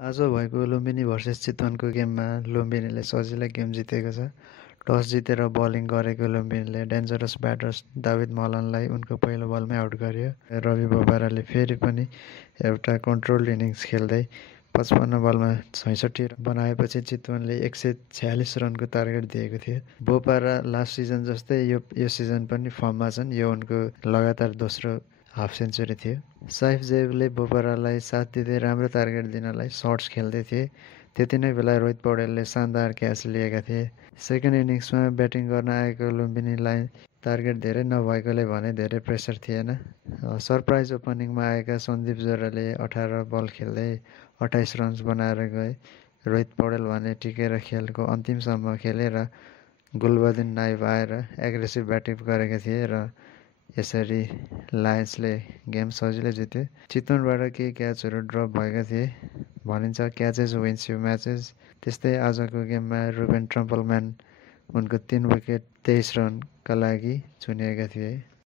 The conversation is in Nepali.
आज भएको लुम्बिनी भर्सेस चितवनको गेममा लुम्बिनीले सजिलै गेम जितेको छ। टस जितेर बलिङ गरेको लुम्बिनीले डेन्जरस ब्याटर्स दाविद मलनलाई उनको पहिलो बलमै आउट गर्यो। रवि बोपाराले फेरि पनि एउटा कन्ट्रोल्ड इनिङ्स खेल्दै 55 बलमा 66 रन बनाएपछि चितवनले 146 रनको टार्गेट दिएको थियो। बोपारा लास्ट सिजन जस्तै यो सिजन पनि फर्ममा छन्। यो उनको लगातार दोस्रो हाफ सेन्चुरी थियो। साइफ जेबले बोपारालाई साथ दिँदै राम्रो टार्गेट दिनलाई सर्ट्स खेल्दै थिए। त्यति नै बेला रोहित पौडेलले शानदार क्याच लिएका थिए। सेकेन्ड इनिङ्समा ब्याटिङ गर्न आएको लुम्बिनीलाई टार्गेट धेरै नभएकोले भने धेरै प्रेसर थिएन। सरप्राइज ओपनिङमा आएका सन्दीप जोराले 18 बल खेल्दै 28 रन्स बनाएर गए। रोहित पौडेल भने टिकेर खेलको अन्तिमसम्म खेले र गुलबदिन नाइब आएर एग्रेसिभ ब्याटिङ गरेका थिए र यसरी लायन्सले गेम सजिलै जित्यो। चितवनबाट केही क्याचहरू ड्रप भएका थिए। भनिन्छ क्याचेस विन्स यु म्याचेस। त्यस्तै आजको गेममा रुबेन ट्रम्पलम्यान उनको 3 विकेट 23 रनका लागि चुनिएका थिए।